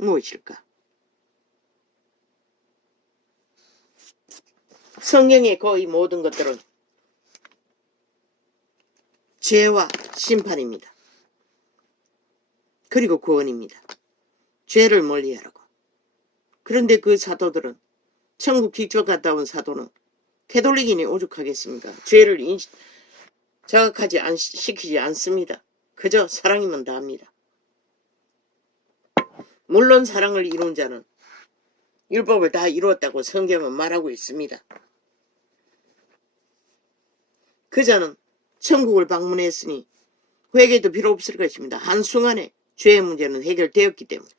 무엇일까? 성경의 거의 모든 것들은 죄와 심판입니다. 그리고 구원입니다. 죄를 멀리하라고. 그런데 그 사도들은, 천국 기초 갔다 온 사도는 캐톨릭인이 오죽하겠습니까? 죄를 시키지 않습니다. 그저 사랑이면 다합니다. 물론 사랑을 이룬 자는 율법을 다 이루었다고 성경은 말하고 있습니다. 그 자는 천국을 방문했으니 회개도 필요 없을 것입니다. 한순간에 죄의 문제는 해결되었기 때문에.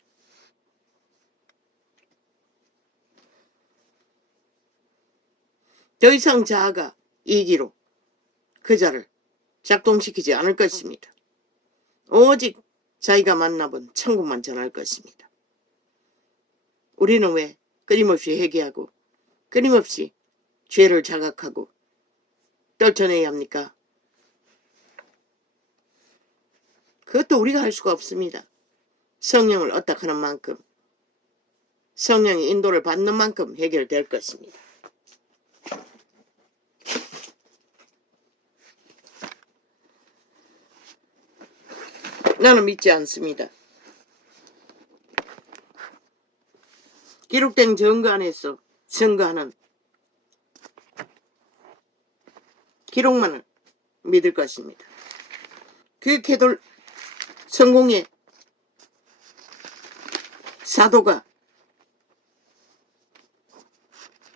더 이상 자아가 이기로 그 자를 작동시키지 않을 것입니다. 오직 자기가 만나본 천국만 전할 것입니다. 우리는 왜 끊임없이 회개하고 끊임없이 죄를 자각하고 떨쳐내야 합니까? 그것도 우리가 할 수가 없습니다. 성령을 얻다하는 만큼, 성령의 인도를 받는 만큼 해결될 것입니다. 나는 믿지 않습니다. 기록된 증거 안에서 증거하는 기록만을 믿을 것입니다. 그 성공의 사도가,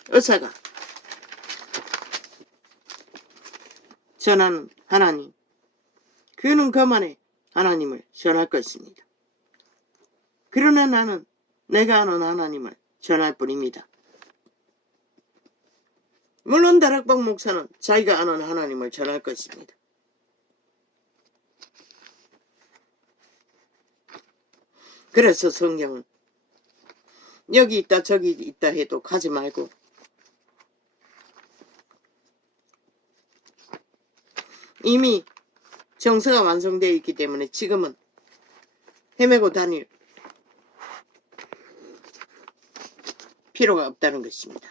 의사가 전하는 하나님, 그는 그만의 하나님을 전할 것입니다. 그러나 나는 내가 아는 하나님을 전할 뿐입니다. 물론 다락방 목사는 자기가 아는 하나님을 전할 것입니다. 그래서 성경은 여기 있다 저기 있다 해도 가지 말고 이미 정서가 완성되어 있기 때문에 지금은 헤매고 다닐 필요가 없다는 것입니다.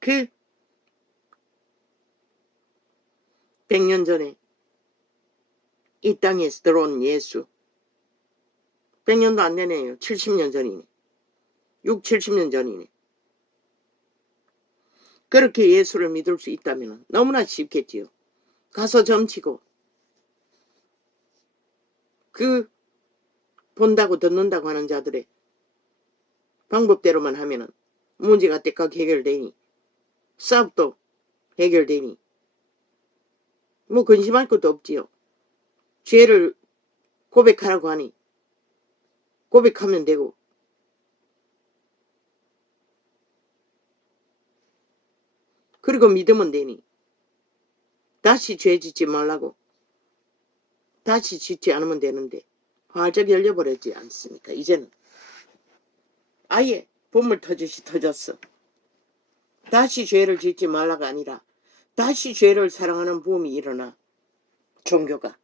그 100년 전에 이 땅에서 들어온 예수, 100년도 안 되네요. 70년 전이네. 70년 전이네. 그렇게 예수를 믿을 수 있다면 너무나 쉽겠지요. 가서 점치고 그 본다고 듣는다고 하는 자들의 방법대로만 하면은 문제가 때깍 해결되니, 싸움도 해결되니 뭐 근심할 것도 없지요. 죄를 고백하라고 하니 고백하면 되고, 그리고 믿으면 되니 다시 죄 짓지 말라고, 다시 짓지 않으면 되는데 활짝 열려버렸지 않습니까? 이제는 아예 본물 터지시 터졌어. 다시 죄를 짓지 말라가 아니라 다시 죄를 사랑하는 부음이 일어나 종교가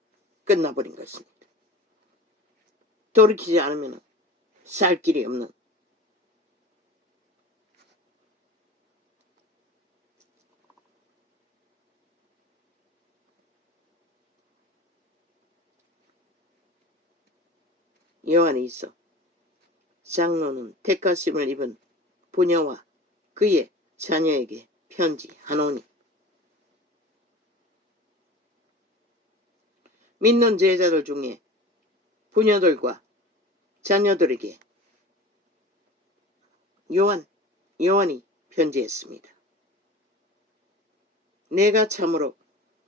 끝나버린 것입니다. 돌이키지 않으면 살 길이 없는, 요한이 있어 장로는 택하심을 입은 부녀와 그의 자녀에게 편지하노니, 믿는 제자들 중에 부녀들과 자녀들에게 요한이 편지했습니다. 내가 참으로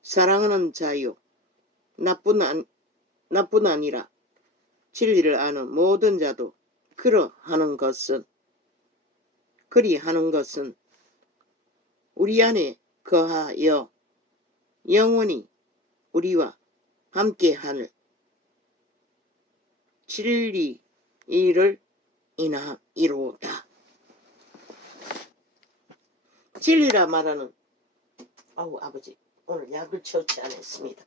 사랑하는 자요, 나뿐 아니라 진리를 아는 모든 자도 그리하는 것은 우리 안에 거하여 영원히 우리와 함께하는 진리를 이루다. 진리라 말하는 아우 아버지 오늘 약을 채우지 않았습니다.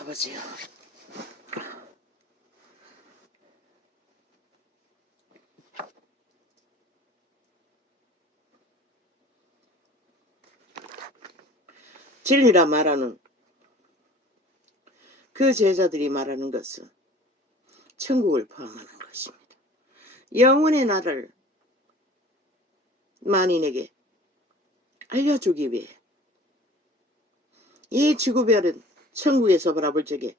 아버지요. 진리라 말하는 그 제자들이 말하는 것은 천국을 포함하는 것입니다. 영원의 나를 만인에게 알려주기 위해 이 지구별은 천국에서 바라볼 적에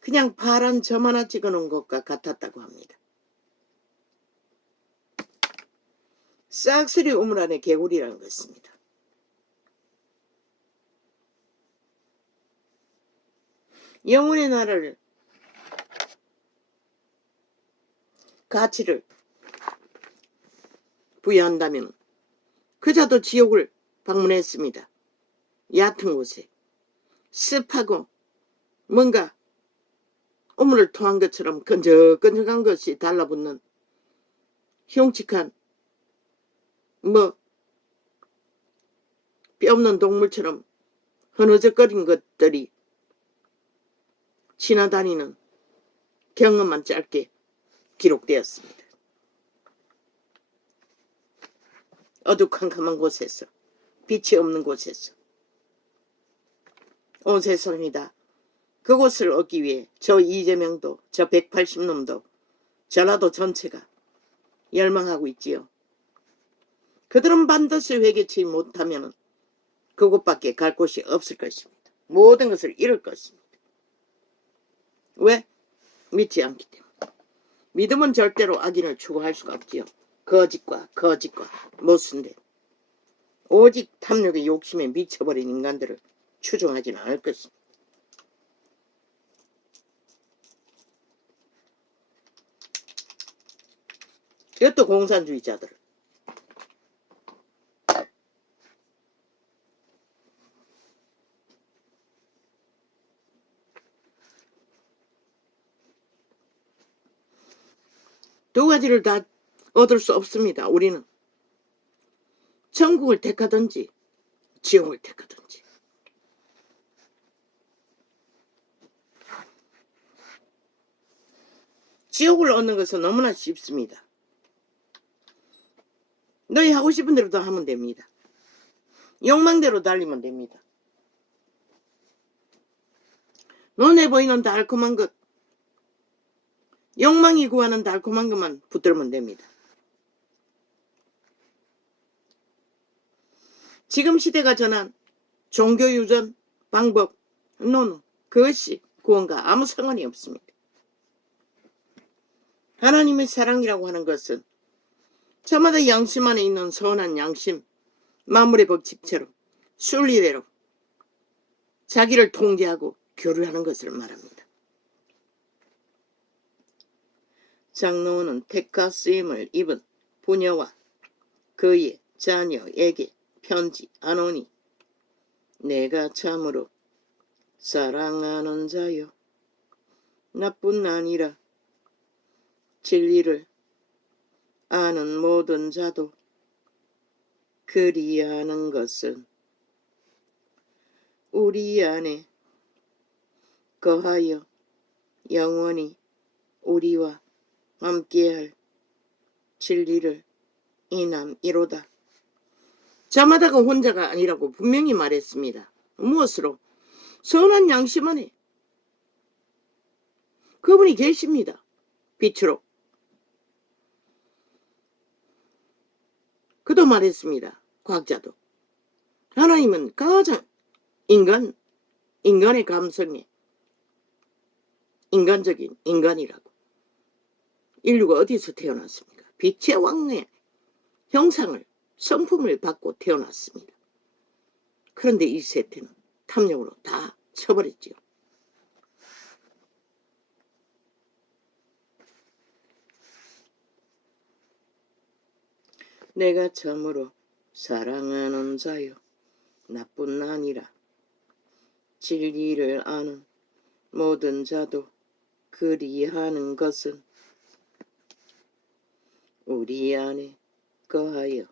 그냥 파란 점 하나 찍어놓은 것과 같았다고 합니다. 싹쓸이 우물 안에 개구리라는 것입니다. 영혼의 나를 가치를 부여한다면 그자도 지옥을 방문했습니다. 얕은 곳에 습하고 뭔가 우물을 토한 것처럼 끈적끈적한 것이 달라붙는 흉측한 뼈 없는 동물처럼 흐느적거린 것들이 지나다니는 경험만 짧게 기록되었습니다. 어두컴컴한 곳에서 빛이 없는 곳에서 온 세상이 다 그곳을 얻기 위해 저 이재명도 저 180놈도 전라도 전체가 열망하고 있지요. 그들은 반드시 회개치 못하면 그곳밖에 갈 곳이 없을 것입니다. 모든 것을 잃을 것입니다. 왜? 믿지 않기 때문에. 믿음은 절대로 악인을 추구할 수가 없지요. 거짓과 모순된 오직 탐욕의 욕심에 미쳐버린 인간들을 추종하지는 않을 것입니다. 이것도 공산주의자들. 두 가지를 다 얻을 수 없습니다. 우리는 천국을 택하든지 지옥을 택하든지. 지옥을 얻는 것은 너무나 쉽습니다. 너희 하고 싶은 대로 다 하면 됩니다. 욕망대로 달리면 됩니다. 눈에 보이는 달콤한 것, 욕망이 구하는 달콤한 것만 붙들면 됩니다. 지금 시대가 전한 종교유전 방법, 그것이 구원과 아무 상관이 없습니다. 하나님의 사랑이라고 하는 것은 저마다 양심 안에 있는 선한 양심, 만물의 법칙대로 순리대로 자기를 통제하고 교류하는 것을 말합니다. 장로는 택하 쓰임을 입은 부녀와 그의 자녀에게 편지하노니 내가 참으로 사랑하는 자여 나뿐 아니라 진리를 아는 모든 자도 그리하는 것은 우리 안에 거하여 영원히 우리와 함께할 진리를 인함이로다. 자마다가 혼자가 아니라고 분명히 말했습니다. 무엇으로? 선한 양심 안에 그분이 계십니다. 빛으로. 그도 말했습니다. 과학자도. 하나님은 가장 인간의 감성에 인간적인 인간이라고. 인류가 어디서 태어났습니까? 빛의 왕의 형상을 성품을 받고 태어났습니다. 그런데 이 세태는 탐욕으로 다 쳐버렸지요. 내가 참으로 사랑하는 자요 나뿐 아니라 진리를 아는 모든 자도 그리하는 것은 우리 안에 거하여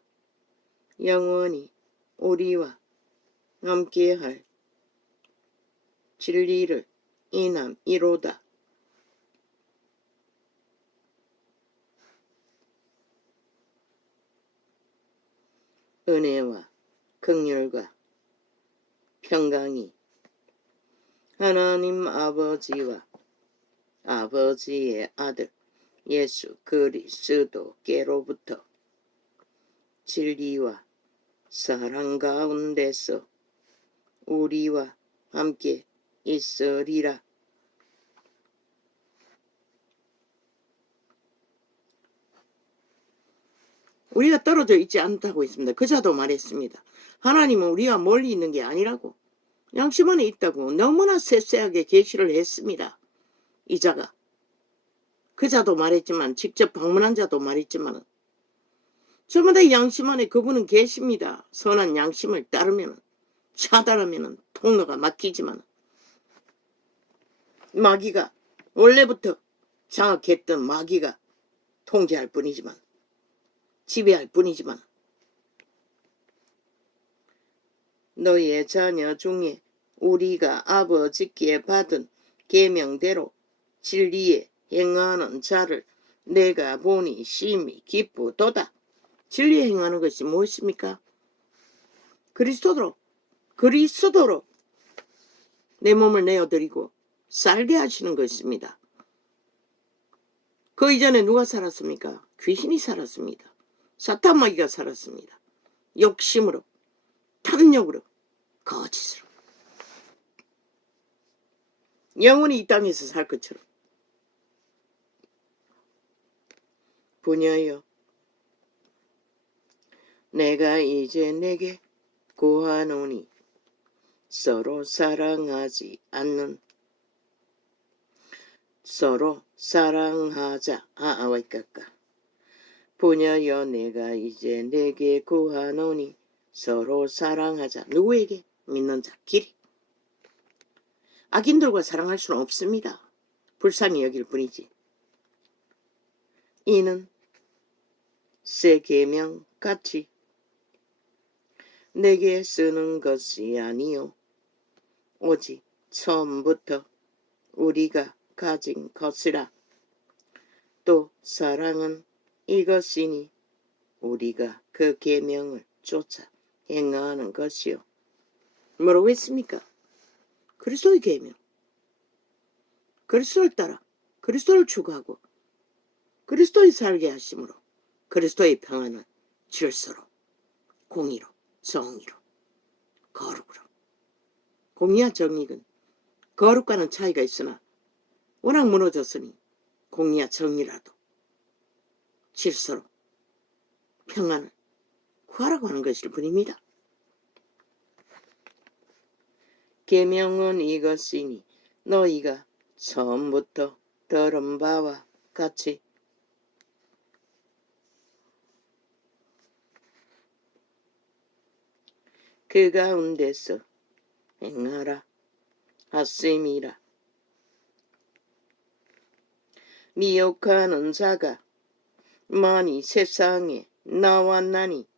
영원히 우리와 함께할 진리를 인함이로다. 은혜와 긍휼과 평강이 하나님 아버지와 아버지의 아들 예수 그리스도께로부터 진리와 사랑 가운데서 우리와 함께 있으리라. 우리가 떨어져 있지 않다고 했습니다. 그자도 말했습니다. 하나님은 우리와 멀리 있는 게 아니라고, 양심 안에 있다고 너무나 세세하게 계시를 했습니다. 이자가 그자도 말했지만 직접 방문한 자도 말했지만 전부 다 양심 안에 그분은 계십니다. 선한 양심을 따르면 차단하면 통로가 막히지만 마귀가 원래부터 장악했던 마귀가 통제할 뿐이지만 지배할 뿐이지만 너의 자녀 중에 우리가 아버지께 받은 계명대로 진리에 행하는 자를 내가 보니 심히 기쁘도다. 진리에 행하는 것이 무엇입니까? 그리스도로 내 몸을 내어드리고 살게 하시는 것입니다. 그 이전에 누가 살았습니까? 귀신이 살았습니다. 사탄 마귀가 살았습니다. 욕심으로, 탐욕으로, 거짓으로. 영원히 이 땅에서 살 것처럼. 부녀여, 내가 이제 내게 구하노니 서로 사랑하지 않는 서로 사랑하자. 와이까까. 부녀여, 내가 이제 내게 구하노니 서로 사랑하자. 누구에게? 믿는 자끼리. 악인들과 사랑할 수는 없습니다. 불쌍히 여길 뿐이지. 이는 새 계명 같이 내게 쓰는 것이 아니요 오직 처음부터 우리가 가진 것이라. 또 사랑은 이것이니 우리가 그 계명을 쫓아 행하는 것이요. 뭐라고 했습니까? 그리스도의 계명. 그리스도를 따라 그리스도를 추구하고 그리스도의 살게 하심으로 그리스도의 평안은 질서로, 공의로, 정의로, 거룩으로. 공의와 정의는 거룩과는 차이가 있으나 워낙 무너졌으니 공의와 정의라도 질서로 평안을 구하라고 하는 것일 뿐입니다. 계명은 이것이니 너희가 처음부터 들은 바와 같이 그 가운데서 행하라 하심이라. 미혹하는 자가 많이 세상에 나왔나니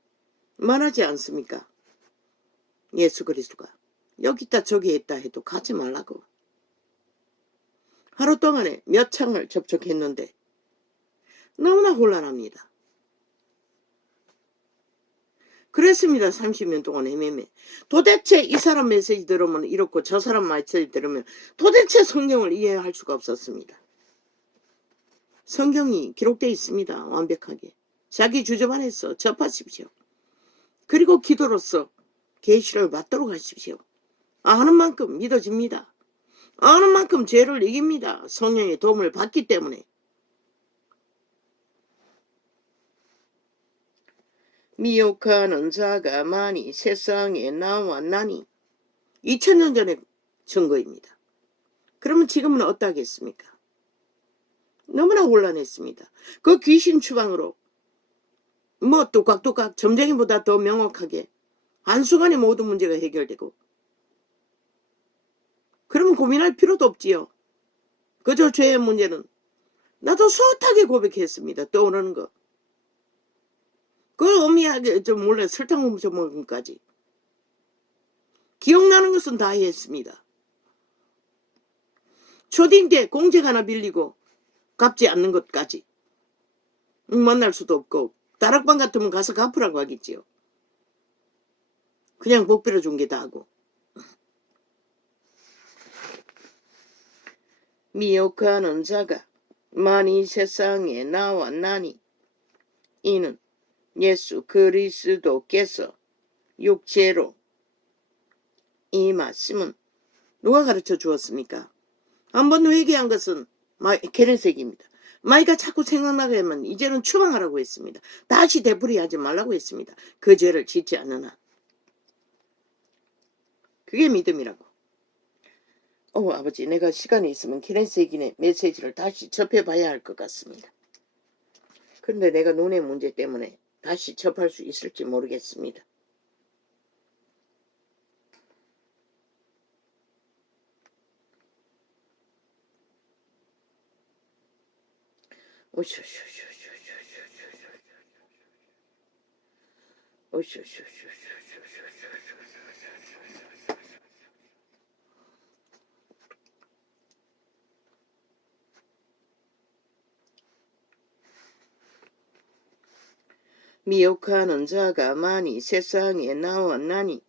말하지 않습니까? 예수 그리스도가 여기 있다 저기 있다 해도 가지 말라고. 하루 동안에 몇 창을 접촉했는데 너무나 곤란합니다. 그랬습니다. 30년 동안 헤매매. 도대체 이 사람 메시지 들으면 이렇고 저 사람 메시지 들으면 도대체 성경을 이해할 수가 없었습니다. 성경이 기록되어 있습니다. 완벽하게. 자기 주저만해서 접하십시오. 그리고 기도로서 계시를 받도록 하십시오. 아는 만큼 믿어집니다. 아는 만큼 죄를 이깁니다. 성령의 도움을 받기 때문에. 미혹하는 자가 많이 세상에 나왔나니 2000년 전의 증거입니다. 그러면 지금은 어떠하겠습니까? 너무나 곤란했습니다. 그 귀신 추방으로 뭐 뚝깍뚝깍 점쟁이보다 더 명확하게 한순간에 모든 문제가 해결되고, 그러면 고민할 필요도 없지요. 그저 죄의 문제는 나도 숱하게 고백했습니다. 떠오르는 거. 그 어미하게 좀 몰래 설탕 훔쳐 먹은까지. 기억나는 것은 다 했습니다. 초딩 때 공책 하나 빌리고 갚지 않는 것까지. 만날 수도 없고 다락방 같으면 가서 갚으라고 하겠지요. 그냥 복 빌어준 게 다고. 미혹하는 자가 많이 세상에 나왔나니 이는 예수 그리스도께서 육체로 임하심은 누가 가르쳐 주었습니까? 한번 회개한 것은 케네색입니다. 마이가 자꾸 생각나게 하면 이제는 추방하라고 했습니다. 다시 되풀이하지 말라고 했습니다. 그 죄를 짓지 않는 한. 그게 믿음이라고. 아버지, 내가 시간이 있으면 케네색인의 메시지를 다시 접해봐야 할 것 같습니다. 그런데 내가 눈의 문제 때문에 다시 접할 수 있을지 모르겠습니다. 미혹하는 자가 많이 세상에 나왔나니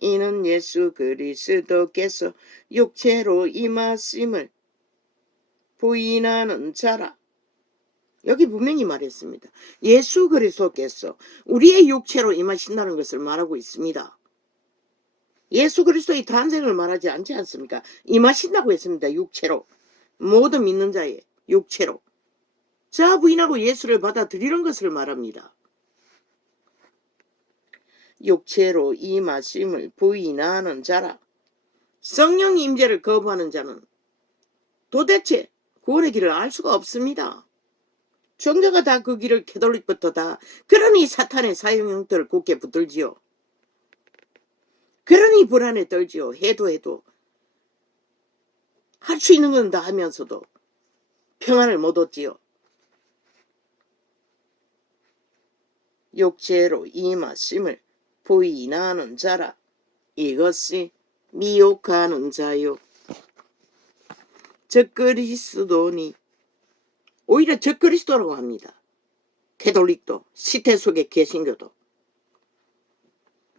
이는 예수 그리스도께서 육체로 임하심을 부인하는 자라. 여기 분명히 말했습니다. 예수 그리스도께서 우리의 육체로 임하신다는 것을 말하고 있습니다. 예수 그리스도의 탄생을 말하지 않지 않습니까? 임하신다고 했습니다. 육체로. 모든 믿는 자의 육체로. 자 부인하고 예수를 받아들이는 것을 말합니다. 육체로 임하심을 부인하는 자라. 성령 임재를 거부하는 자는 도대체 구원의 길을 알 수가 없습니다. 종교가 다 그 길을 캐톨릭부터 다. 그러니 사탄의 사형 형태를 굳게 붙들지요. 그러니 불안에 떨지요. 해도 할 수 있는 건 다 하면서도 평안을 못 얻지요. 육체로 임하심을 부인하는 자라. 이것이 미혹하는 자요. 적그리스도니. 오히려 적그리스도라고 합니다. 캐톨릭도 시태 속의 개신교도.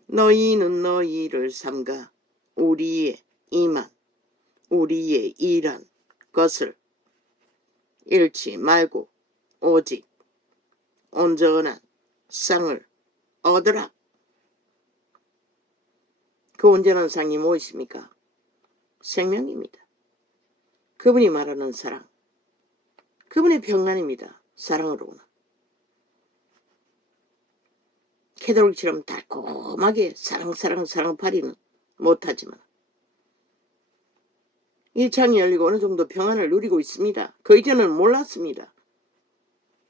너희는 너희를 삼가 우리의 이만 우리의 일한 것을 잃지 말고 오직 온전한 상을 얻으라. 그 온전한 상이 무엇입니까? 생명입니다. 그분이 말하는 사랑, 그분의 평안입니다. 사랑으로나. 캐톨릭처럼 달콤하게 사랑 파리는 못하지만 이 창이 열리고 어느 정도 평안을 누리고 있습니다. 그 이전은 몰랐습니다.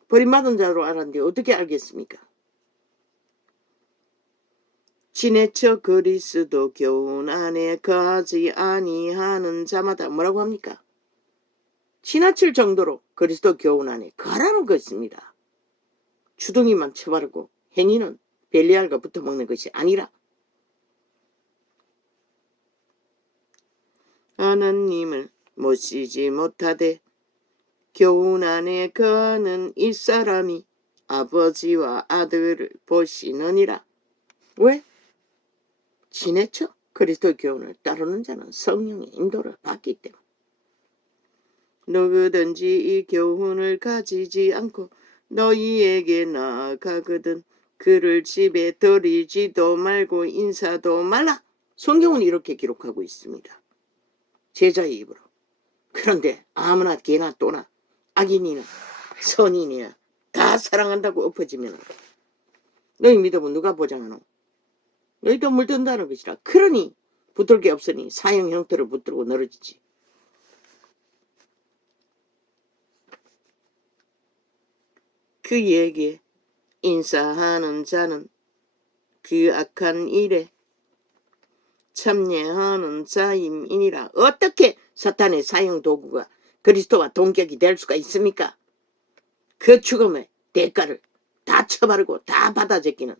버림받은 자로 알았는데 어떻게 알겠습니까? 지내쳐 그리스도 교훈 안에 거하지 아니하는 자마다 뭐라고 합니까? 지나칠 정도로 그리스도 교훈 안에 거하라는 것입니다. 주둥이만 쳐바르고 행위는 벨리알과 붙어먹는 것이 아니라 하나님을 모시지 못하되 교훈 안에 거하는 이 사람이 아버지와 아들을 보시느니라. 왜? 지내쳐 그리스도 교훈을 따르는 자는 성령의 인도를 받기 때문에. 누구든지 이 교훈을 가지지 않고 너희에게 나아가거든 그를 집에 들이지도 말고 인사도 말라. 성경은 이렇게 기록하고 있습니다. 제자의 입으로. 그런데 아무나 개나 또나 악인이나 선인이나 다 사랑한다고 엎어지면 너희 믿음은 누가 보장하노? 너희도 물든다는 것이라. 그러니 붙들 게 없으니 사형 형태를 붙들고 늘어지지. 그 얘기에 인사하는 자는 그 악한 일에 참여하는 자임이니라. 어떻게 사탄의 사형 도구가 그리스도와 동격이 될 수가 있습니까? 그 죽음의 대가를 다 처바르고 다 받아 적기는.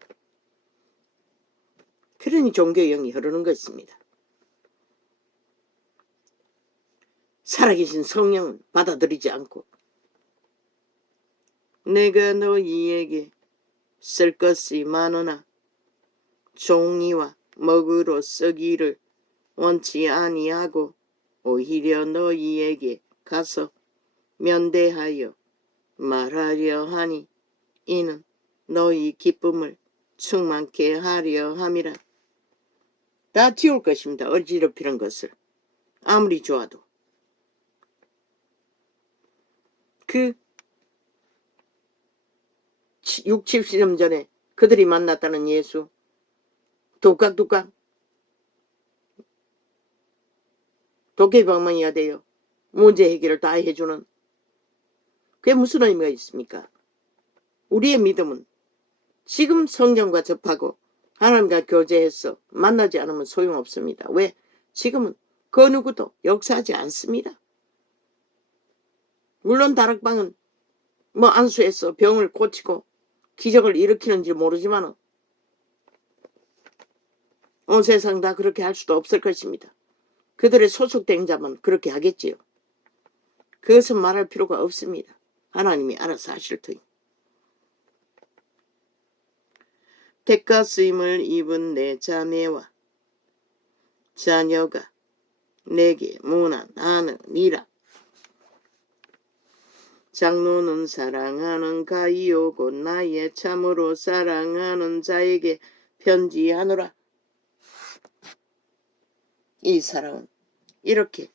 그러니 종교형이 흐르는 것입니다. 살아계신 성령은 받아들이지 않고 내가 너희에게 쓸 것이 많으나 종이와 먹으로 쓰기를 원치 아니하고 오히려 너희에게 가서 면대하여 말하려 하니 이는 너희 기쁨을 충만케 하려 함이라. 다 지울 것입니다. 어지럽히는 것을. 아무리 좋아도. 그 6, 70년 전에 그들이 만났다는 예수 독각독각 도깨비방망이가 돼요. 문제 해결을 다 해주는. 그게 무슨 의미가 있습니까? 우리의 믿음은 지금 성경과 접하고 하나님과 교제해서 만나지 않으면 소용없습니다. 왜? 지금은 그 누구도 역사하지 않습니다. 물론 다락방은 뭐 안수해서 병을 고치고 기적을 일으키는지 모르지만 온 세상 다 그렇게 할 수도 없을 것입니다. 그들의 소속된 자만 그렇게 하겠지요. 그것은 말할 필요가 없습니다. 하나님이 알아서 하실 터이. 대가쓰임을 입은 내 자매와 자녀가 내게 문안하느니라. 장로는 사랑하는 가이오 곧 나의 참으로 사랑하는 자에게 편지하노라. 이 사랑은 이렇게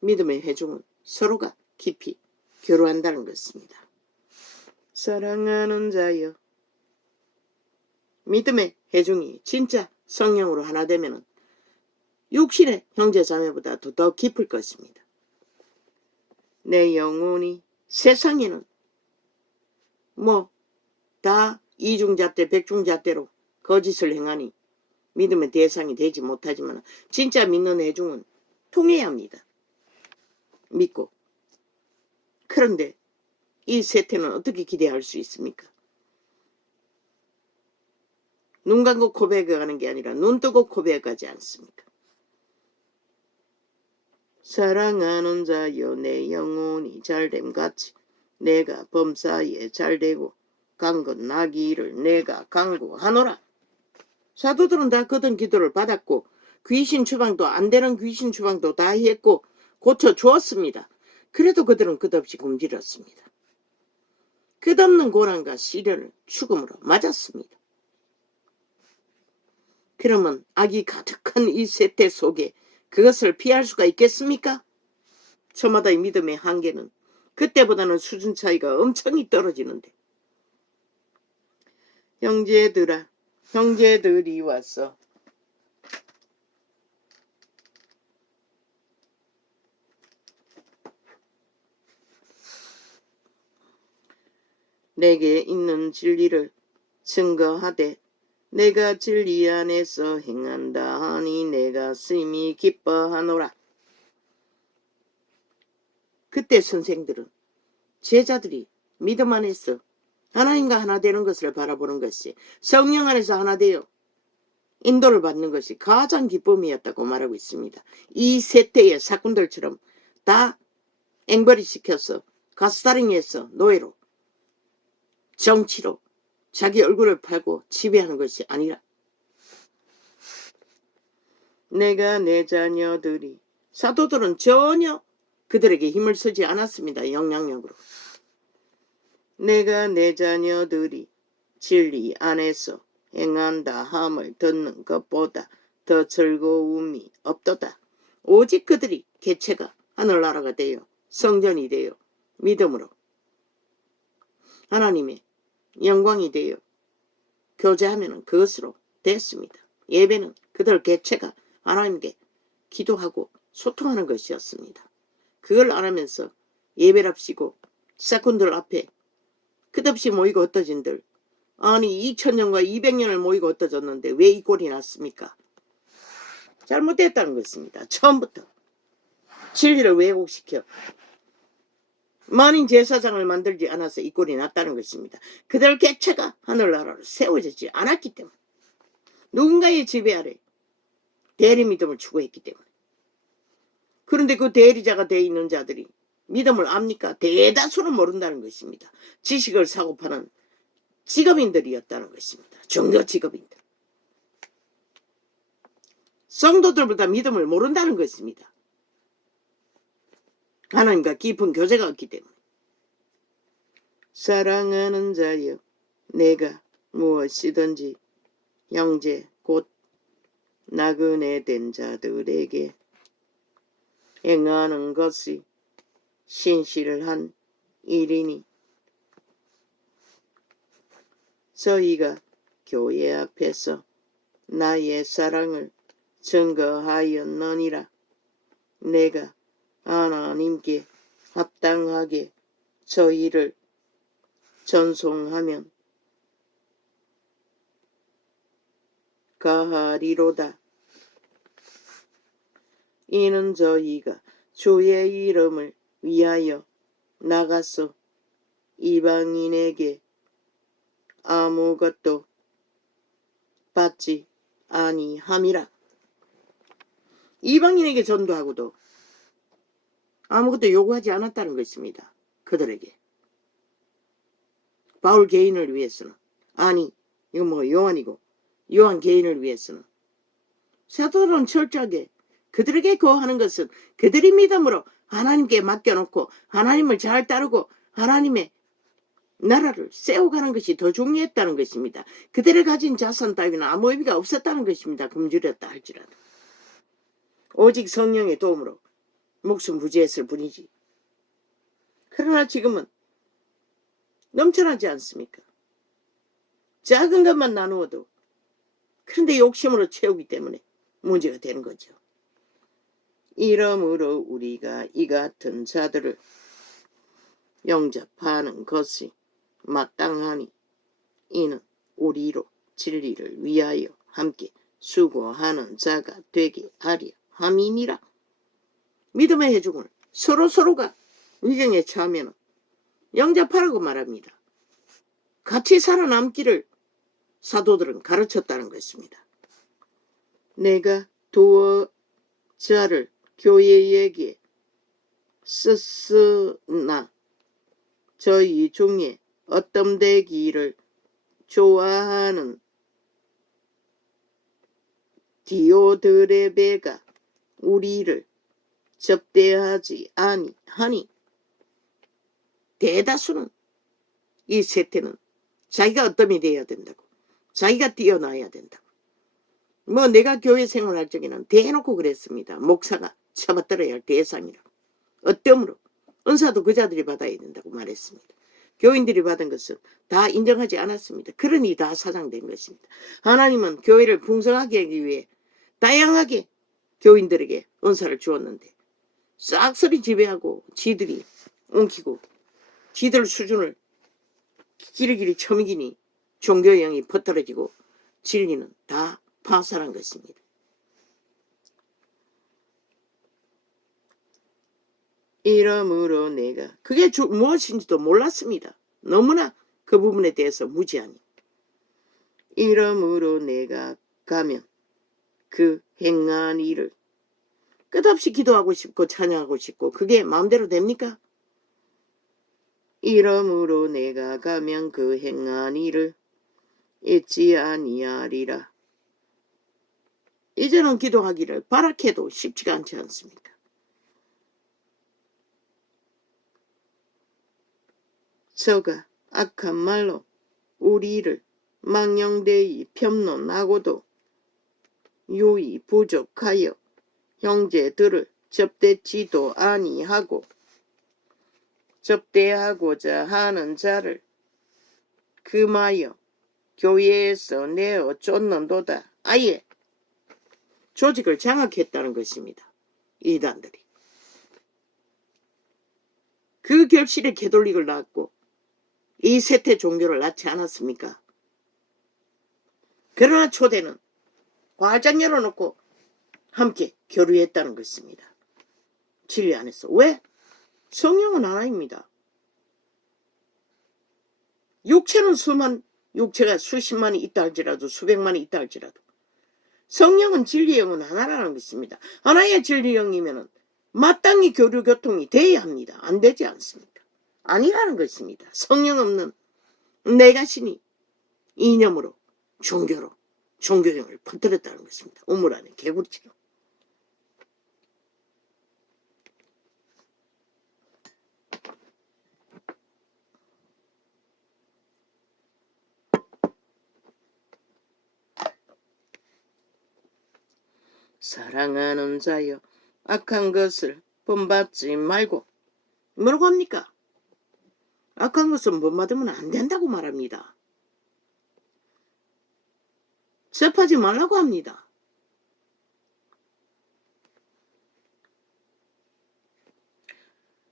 믿음의 회중은 서로가 깊이 교류한다는 것입니다. 사랑하는 자여. 믿음의 회중이 진짜 성령으로 하나 되면 육신의 형제 자매보다도 더 깊을 것입니다. 내 영혼이 세상에는 뭐 다 이중잣대 백중잣대로 거짓을 행하니 믿음의 대상이 되지 못하지만 진짜 믿는 회중은 통해야 합니다. 믿고. 그런데 이 세태는 어떻게 기대할 수 있습니까? 눈 감고 고백하는 게 아니라 눈 뜨고 고백하지 않습니까? 사랑하는 자여 내 영혼이 잘됨같이 내가 범사에 잘되고 강건 나기를 내가 강구하노라. 사도들은 다 그런 기도를 받았고 귀신 추방도 안 되는 귀신 추방도 다 했고 고쳐주었습니다. 그래도 그들은 끝없이 굶주렸습니다. 끝없는 고난과 시련을 죽음으로 맞았습니다. 그러면 악이 가득한 이 세태 속에 그것을 피할 수가 있겠습니까? 저마다의 믿음의 한계는 그때보다는 수준 차이가 엄청이 떨어지는데 형제들아 형제들이 왔어 내게 있는 진리를 증거하되 내가 진리 안에서 행한다 하니 내가 심히 기뻐하노라. 그때 선생들은 제자들이 믿음 안에서 하나님과 하나 되는 것을 바라보는 것이 성령 안에서 하나 되어 인도를 받는 것이 가장 기쁨이었다고 말하고 있습니다. 이 세태의 사꾼들처럼 다 앵벌이 시켜서 가스타링해서 노예로 정치로 자기 얼굴을 팔고 지배하는 것이 아니라 내가 내 자녀들이 사도들은 전혀 그들에게 힘을 쓰지 않았습니다. 영향력으로. 내가 내 자녀들이 진리 안에서 행한다 함을 듣는 것보다 더 즐거움이 없도다. 오직 그들이 개체가 하늘나라가 되어 성전이 되어 믿음으로 하나님의 영광이 되어 교제하면 그것으로 됐습니다. 예배는 그들 개체가 하나님께 기도하고 소통하는 것이었습니다. 그걸 안 하면서 예배랍시고 사꾼들 앞에 끝없이 모이고 흩어진들. 아니 2000년과 200년을 모이고 흩어졌는데 왜 이 꼴이 났습니까? 잘못됐다는 것입니다. 처음부터 진리를 왜곡시켜 만인 제사장을 만들지 않아서 이 꼴이 났다는 것입니다. 그들 개체가 하늘나라로 세워지지 않았기 때문에 누군가의 지배 아래 대리 믿음을 추구했기 때문에. 그런데 그 대리자가 되어 있는 자들이 믿음을 압니까? 대다수는 모른다는 것입니다. 지식을 사고 파는 직업인들이었다는 것입니다. 종교 직업인들. 성도들보다 믿음을 모른다는 것입니다. 하나님과 깊은 교제가 없기 때문에. 사랑하는 자여, 내가 무엇이든지 형제 곧 나그네 된 자들에게 행하는 것이 신실한 일이니 저희가 교회 앞에서 나의 사랑을 증거하였느니라. 내가 하나님께 합당하게 저희를 전송하면 가하리로다. 이는 저희가 주의 이름을 위하여 나가서 이방인에게 아무것도 받지 아니함이라. 이방인에게 전도하고도 아무것도 요구하지 않았다는 것입니다. 그들에게. 바울 개인을 위해서는, 아니 이건 뭐 요한이고 요한 개인을 위해서는 사도들은 철저하게 그들에게 거하는 것은 그들의 믿음으로 하나님께 맡겨놓고 하나님을 잘 따르고 하나님의 나라를 세워가는 것이 더 중요했다는 것입니다. 그들의 가진 자산 따위는 아무 의미가 없었다는 것입니다. 굶주렸다 할지라도. 오직 성령의 도움으로 목숨 부지했을 뿐이지. 그러나 지금은 넘쳐나지 않습니까? 작은 것만 나누어도 그런데 욕심으로 채우기 때문에 문제가 되는 거죠. 이러므로 우리가 이 같은 자들을 영접하는 것이 마땅하니 이는 우리로 진리를 위하여 함께 수고하는 자가 되게 하려 함이니라. 믿음의 해중을 서로가 위경에 처하면 영접하라고 말합니다. 같이 살아남기를 사도들은 가르쳤다는 것입니다. 내가 두어자를 교회에게 썼으나 저희 중에 어떤 되기를 좋아하는 디오드레베가 우리를 접대하지 아니하니. 대다수는 이 세태는 자기가 어떤이 되어야 된다고, 자기가 뛰어나야 된다고. 뭐 내가 교회 생활할 적에는 대놓고 그랬습니다. 목사가 쳐받들어야 할 대상이라. 어때으로 은사도 그 자들이 받아야 된다고 말했습니다. 교인들이 받은 것은 다 인정하지 않았습니다. 그러니 다 사장된 것입니다. 하나님은 교회를 풍성하게 하기 위해 다양하게 교인들에게 은사를 주었는데 싹쓸이 지배하고 지들이 옮기고 지들 수준을 길이길이 처먹이니 종교의 영이 퍼뜨려지고 진리는 다 파산한 것입니다. 이러므로 내가 그게 무엇인지도 몰랐습니다. 너무나 그 부분에 대해서 무지하니. 이러므로 내가 가면 그 행한 일을 끝없이 기도하고 싶고 찬양하고 싶고 그게 마음대로 됩니까? 이러므로 내가 가면 그 행한 일을 잊지 아니하리라. 이제는 기도하기를 바라해도 쉽지가 않지 않습니까? 저가 악한 말로 우리를 망령되이 폄론하고도 유이 부족하여 형제들을 접대치도 아니하고 접대하고자 하는 자를 금하여 교회에서 내어 쫓는도다. 아예 조직을 장악했다는 것입니다. 이단들이. 그 결실에 개돌릭을 낳았고 이 세태 종교를 낳지 않았습니까? 그러나 초대는 과장 열어놓고 함께 교류했다는 것입니다. 진리 안에서. 왜? 성령은 하나입니다. 육체는 육체가 수십만이 있다 할지라도 수백만이 있다 할지라도 성령은 진리의 영은 하나라는 것입니다. 하나의 진리 영이면 마땅히 교류 교통이 돼야 합니다. 안 되지 않습니까? 아니라는 것입니다. 성령 없는 내 자신이 이념으로 종교로 종교형을 퍼뜨렸다는 것입니다. 우물 안에 개구리처럼. 사랑하는 자여 악한 것을 본받지 말고 뭐라고 합니까? 악한 것은 본받으면 안 된다고 말합니다. 접하지 말라고 합니다.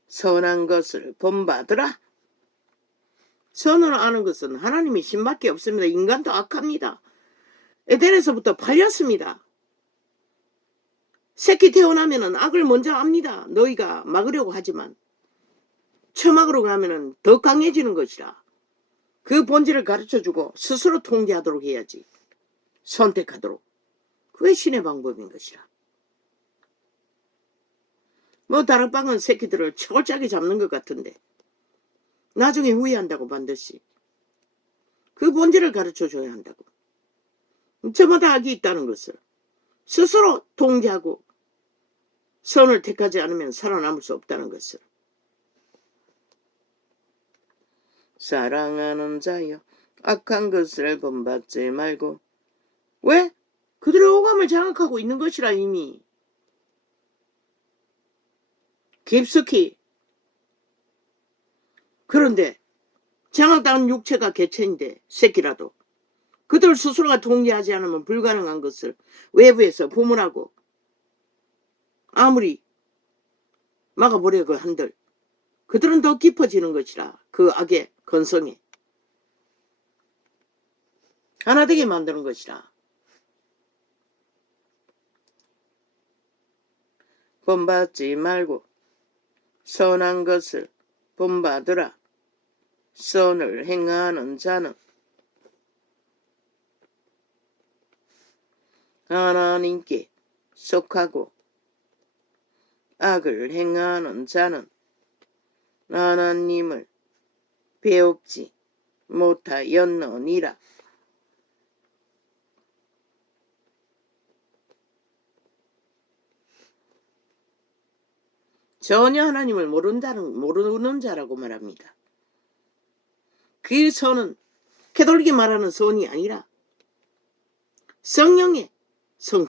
선한 것을 본받으라. 선을 아는 것은 하나님의 신밖에 없습니다. 인간도 악합니다. 에덴에서부터 팔렸습니다. 새끼 태어나면은 악을 먼저 압니다. 너희가 막으려고 하지만 처막으로 가면은 더 강해지는 것이라. 그 본질을 가르쳐주고 스스로 통제하도록 해야지. 선택하도록. 그게 신의 방법인 것이라. 뭐 다락방은 새끼들을 철저하게 잡는 것 같은데 나중에 후회한다고 반드시. 그 본질을 가르쳐줘야 한다고. 저마다 악이 있다는 것을 스스로 통제하고 선을 택하지 않으면 살아남을 수 없다는 것을. 사랑하는 자여 악한 것을 본받지 말고. 왜? 그들의 오감을 장악하고 있는 것이라. 이미 깊숙이. 그런데 장악당한 육체가 개체인데 새끼라도 그들 스스로가 통제하지 않으면 불가능한 것을 외부에서 부문하고 아무리 막아보려고 한들 그들은 더 깊어지는 것이라. 그 악의 건성에 하나 되게 만드는 것이라. 본받지 말고 선한 것을 본받으라. 선을 행하는 자는 하나님께 속하고 악을 행하는 자는 하나님을 배웁지 못하였느니라. 전혀 하나님을 모르는 자라고 말합니다. 그 선은 캐톨릭이 말하는 선이 아니라 성령의 성